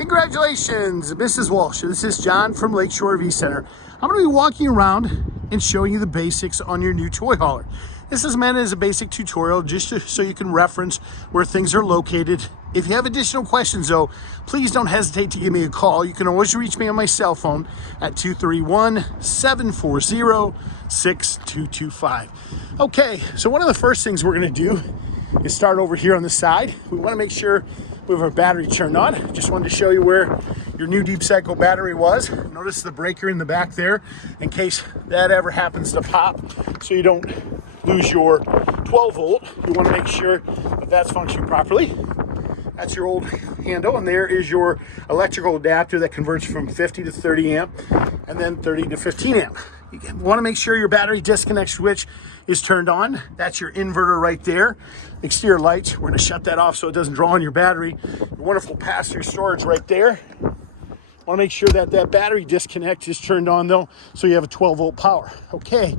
Congratulations, Mrs. Walsh. This is John from Lakeshore RV Center. I'm going to be walking around and showing you the basics on your new toy hauler. This is meant as a basic tutorial just so you can reference where things are located. If you have additional questions though, please don't hesitate to give me a call. You can always reach me on my cell phone at 231-740-6225. Okay, so one of the first things we're going to do is start over here on the side. We want to make sure we have our battery turned on. Just wanted to show you where your new deep cycle battery was. Notice the breaker in the back there in case that ever happens to pop, so you don't lose your 12 volt. You want to make sure that that's functioning properly. That's your old handle, and there is your electrical adapter that converts from 50 to 30 amp and then 30 to 15 amp. You want to make sure your battery disconnect switch is turned on. That's your inverter right there. Exterior lights, we're going to shut that off so it doesn't draw on your battery. Your wonderful pass-through storage right there. Want to make sure that that battery disconnect is turned on though, so you have a 12 volt power. Okay,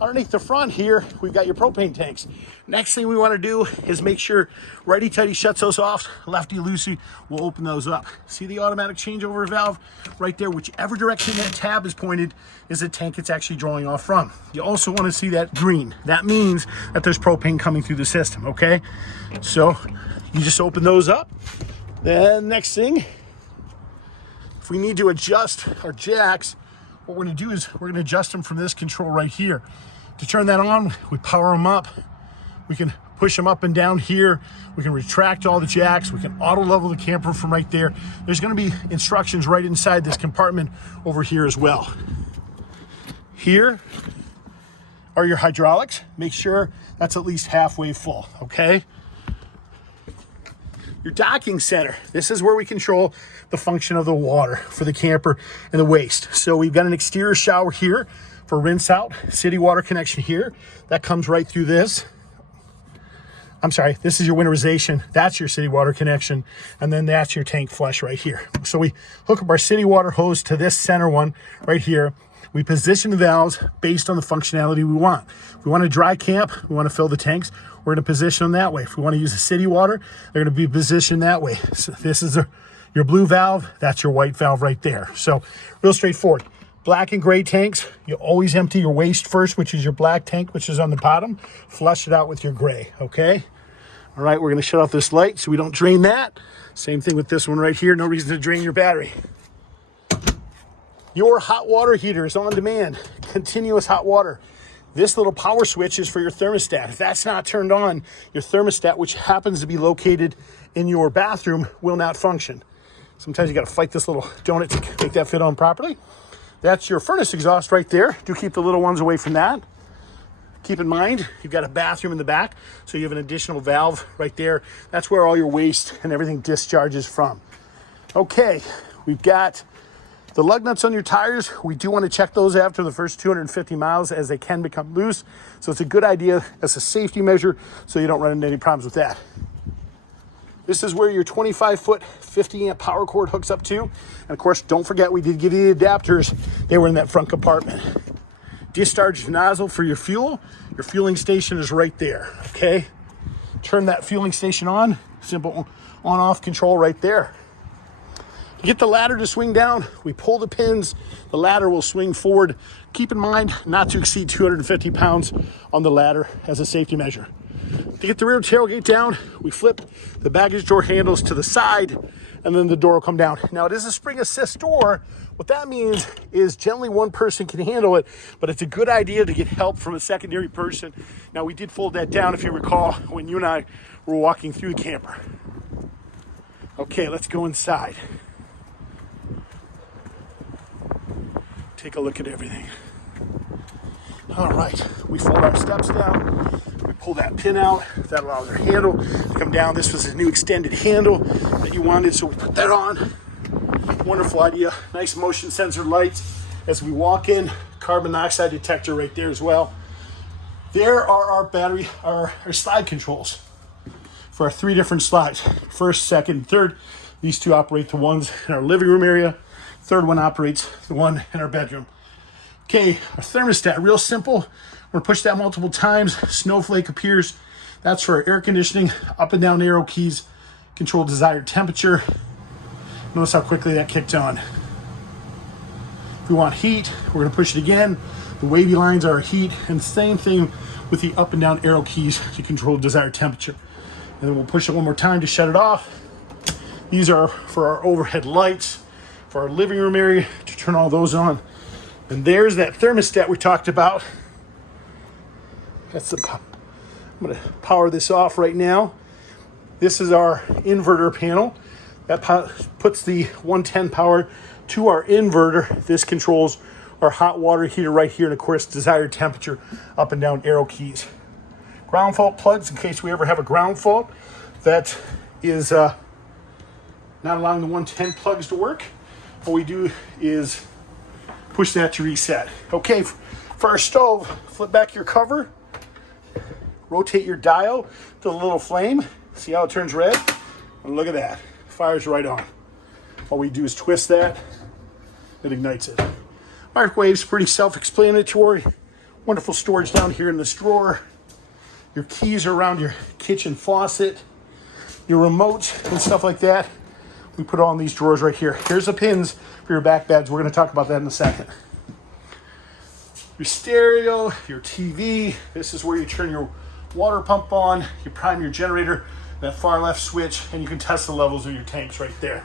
underneath the front here, we've got your propane tanks. Next thing we want to do is make sure righty-tighty shuts those off, lefty-loosey will open those up. See the automatic changeover valve right there? Whichever direction that tab is pointed is the tank it's actually drawing off from. You also want to see that green. That means that there's propane coming through the system, okay? So you just open those up. Then next thing, if we need to adjust our jacks, what we're going to do is we're going to adjust them from this control right here. To turn that on, we power them up. We can push them up and down here. We can retract all the jacks. We can auto level the camper from right there. There's going to be instructions right inside this compartment over here as well. Here are your hydraulics. Make sure that's at least halfway full, okay? Your docking center. This is where we control the function of the water for the camper and the waste. So we've got an exterior shower here for rinse out, city water connection here. That comes right through this. I'm sorry, this is your winterization. That's your city water connection. And then that's your tank flush right here. So we hook up our city water hose to this center one right here. We position the valves based on the functionality we want. If we want to dry camp, we want to fill the tanks, we're going to position them that way. If we want to use the city water, they're going to be positioned that way. So this is your blue valve, that's your white valve right there. So real straightforward. Black and gray tanks, you always empty your waste first, which is your black tank, which is on the bottom. Flush it out with your gray, okay? All right, we're going to shut off this light so we don't drain that. Same thing with this one right here. No reason to drain your battery. Your hot water heater is on demand, continuous hot water. This little power switch is for your thermostat. If that's not turned on, your thermostat, which happens to be located in your bathroom, will not function. Sometimes you got to fight this little donut to make that fit on properly. That's your furnace exhaust right there. Do keep the little ones away from that. Keep in mind, you've got a bathroom in the back, so you have an additional valve right there. That's where all your waste and everything discharges from. Okay, we've got the lug nuts on your tires. We do want to check those after the first 250 miles as they can become loose. So it's a good idea as a safety measure so you don't run into any problems with that. This is where your 25-foot, 50-amp power cord hooks up to. And of course, don't forget, we did give you the adapters. They were in that front compartment. Discharge nozzle for your fuel. Your fueling station is right there, okay? Turn that fueling station on. Simple on-off control right there. To get the ladder to swing down, we pull the pins. The ladder will swing forward. Keep in mind, not to exceed 250 pounds on the ladder as a safety measure. To get the rear tailgate down, we flip the baggage door handles to the side, and then the door will come down. Now, it is a spring assist door. What that means is generally one person can handle it, but it's a good idea to get help from a secondary person. Now, we did fold that down, if you recall, when you and I were walking through the camper. Okay, let's go inside. Take a look at everything. All right, we fold our steps down. We pull that pin out. That allows our handle to come down. This was a new extended handle that you wanted, so we put that on. Wonderful idea. Nice motion sensor lights as we walk in. Carbon monoxide detector right there as well. There are our battery, our slide controls for our 3 different slides. First, second, third. These 2 operate the ones in our living room area. Third one operates the one in our bedroom. Okay, our thermostat, real simple. We're gonna push that multiple times. Snowflake appears. That's for air conditioning. Up and down arrow keys control desired temperature. Notice how quickly that kicked on. If we want heat, we're gonna push it again. The wavy lines are heat, and same thing with the up and down arrow keys to control desired temperature. And then we'll push it one more time to shut it off. These are for our overhead lights, for our living room area, to turn all those on. And there's that thermostat we talked about. I'm gonna power this off right now. This is our inverter panel. That puts the 110 power to our inverter. This controls our hot water heater right here, and of course, desired temperature, up and down arrow keys. Ground fault plugs, in case we ever have a ground fault. That is not allowing the 110 plugs to work. What we do is push that to reset. Okay, for our stove, flip back your cover, rotate your dial to the little flame. See how it turns red? And look at that, fires right on. All we do is twist that, it ignites it. Microwave's pretty self-explanatory. Wonderful storage down here in this drawer. Your keys are around your kitchen faucet. Your remotes and stuff like that, we put all in these drawers right here. Here's the pins for your back beds. We're gonna talk about that in a second. Your stereo, your TV. This is where you turn your water pump on, you prime your generator, that far left switch, and you can test the levels of your tanks right there.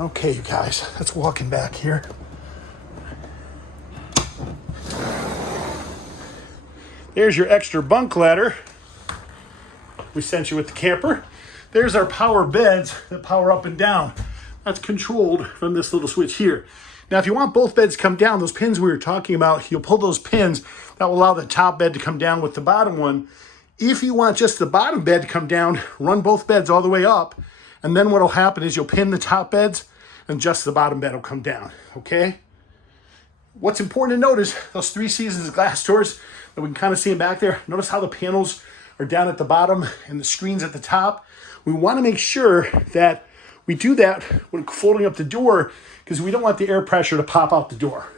Okay, you guys, let's walk in back here. There's your extra bunk ladder we sent you with the camper. There's our power beds that power up and down. That's controlled from this little switch here. Now, if you want both beds to come down, those pins we were talking about, you'll pull those pins. That will allow the top bed to come down with the bottom one. If you want just the bottom bed to come down, run both beds all the way up. And then what will happen is you'll pin the top beds and just the bottom bed will come down, okay? What's important to note is those 3 seasons glass doors that we can kind of see them back there. Notice how the panels are down at the bottom and the screen's at the top. We want to make sure that we do that when folding up the door, because we don't want the air pressure to pop out the door.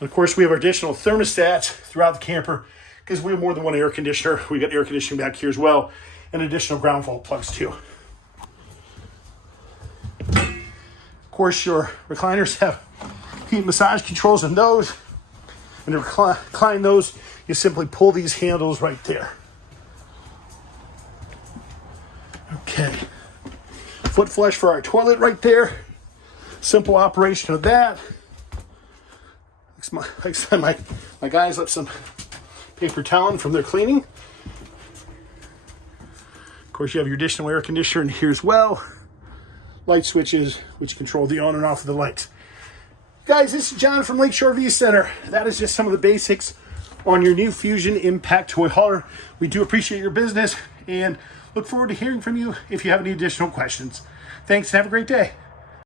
And of course, we have our additional thermostats throughout the camper because we have more than one air conditioner. We got air conditioning back here as well, and additional ground fault plugs too. Of course, your recliners have heat massage controls in those. And to recline those, you simply pull these handles right there. Okay. Foot flush for our toilet right there. Simple operation of that. Like I said, my guys left some paper towel from their cleaning. Of course, you have your additional air conditioner in here as well. Light switches, which control the on and off of the lights. Guys, this is John from Lakeshore V Center. That is just some of the basics on your new Fuzion Impact toy hauler. We do appreciate your business and look forward to hearing from you if you have any additional questions. Thanks and have a great day.